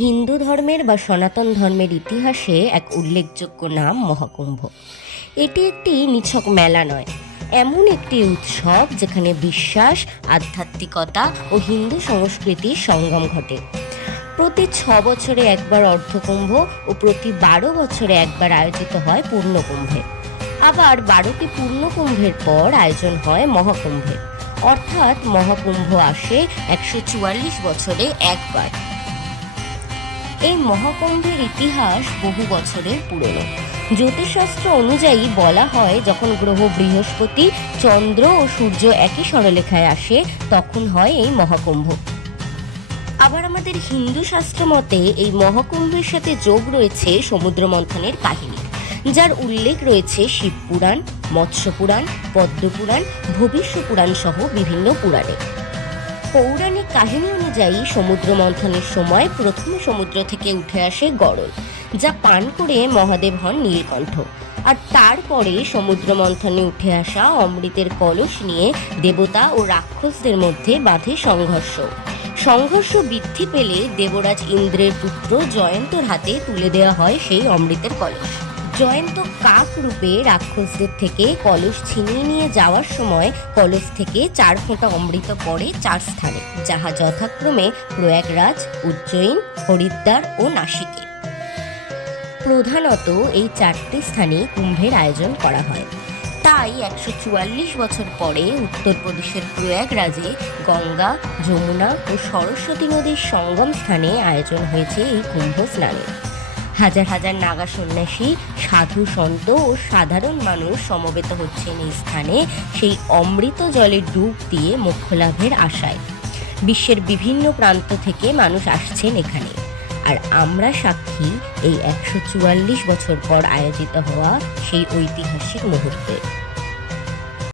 হিন্দু ধর্মের বা সনাতন ধর্মের ইতিহাসে এক উল্লেখযোগ্য নাম মহাকুম্ভ। এটি একটি নিছক মেলা নয়, এমন একটি উৎসব যেখানে বিশ্বাস, আধ্যাত্মিকতা ও হিন্দু সংস্কৃতির সঙ্গম ঘটে। প্রতি 6 বছরে একবার অর্ধকুম্ভ ও প্রতি 12 বছরে একবার আয়োজিত হয় পূর্ণকুম্ভে। আবার 12টি পূর্ণকুম্ভের পর আয়োজন হয় মহাকুম্ভে, অর্থাৎ মহাকুম্ভ আসে 144 বছরে একবার। এই মহাকুম্ভের ইতিহাস বহু বছরের পুরনো। জ্যোতিষশাস্ত্র অনুযায়ী বলা হয়, যখন গ্রহ বৃহস্পতি, চন্দ্র ও সূর্য একই সরলরেখায় আসে তখন হয় এই মহাকুম্ভ। আবার আমাদের হিন্দু শাস্ত্র মতে এই মহাকুম্ভের সাথে যোগ রয়েছে সমুদ্র মন্থনের কাহিনী, যার উল্লেখ রয়েছে শিবপুরাণ, মৎস্যপুরাণ, পদ্মপুরাণ, ভবিষ্য পুরাণ সহ বিভিন্ন পুরাণে। পৌরাণিক কাহিনী অনুযায়ী সমুদ্র মন্থনের সময় প্রথমে সমুদ্র থেকে উঠে আসে গরল, যা পান করে মহাদেব হন নীলকণ্ঠ। আর তারপরে সমুদ্র মন্থনে উঠে আসা অমৃতের কলস নিয়ে দেবতা ও রাক্ষসদের মধ্যে বাধে সংঘর্ষ বৃদ্ধি পেলে দেবরাজ ইন্দ্রের পুত্র জয়ন্তর হাতে তুলে দেওয়া হয় সেই অমৃতের কলস। জয়ন্ত কাক রূপে রাক্ষসদের থেকে কলস ছিনিয়ে নিয়ে যাওয়ার সময় কলস থেকে 4 ফোঁটা অমৃত পড়ে 4 স্থানে, যাহা যথাক্রমে প্রয়াগরাজ, উজ্জয়িন, হরিদ্বার ও নাসিকে। প্রধানত এই 4টি স্থানে কুম্ভের আয়োজন করা হয়। তাই 144 বছর পরে উত্তরপ্রদেশের প্রয়াগরাজে গঙ্গা, যমুনা ও সরস্বতী নদীর সঙ্গম স্থানে আয়োজন হয়েছে এই কুম্ভ স্নানের। হাজার হাজার নাগা সন্ন্যাসী, সাধু সন্ত ও সাধারণ মানুষ সমবেত হচ্ছেন এই স্থানে সেই অমৃত জলে ডুব দিয়ে মোক্ষ লাভের আশায়। বিশ্বের বিভিন্ন প্রান্ত থেকে মানুষ আসছেন এখানে, আর আমরা সাক্ষী এই 144 বছর পর আয়োজিত হওয়া সেই ঐতিহাসিক মুহূর্তে।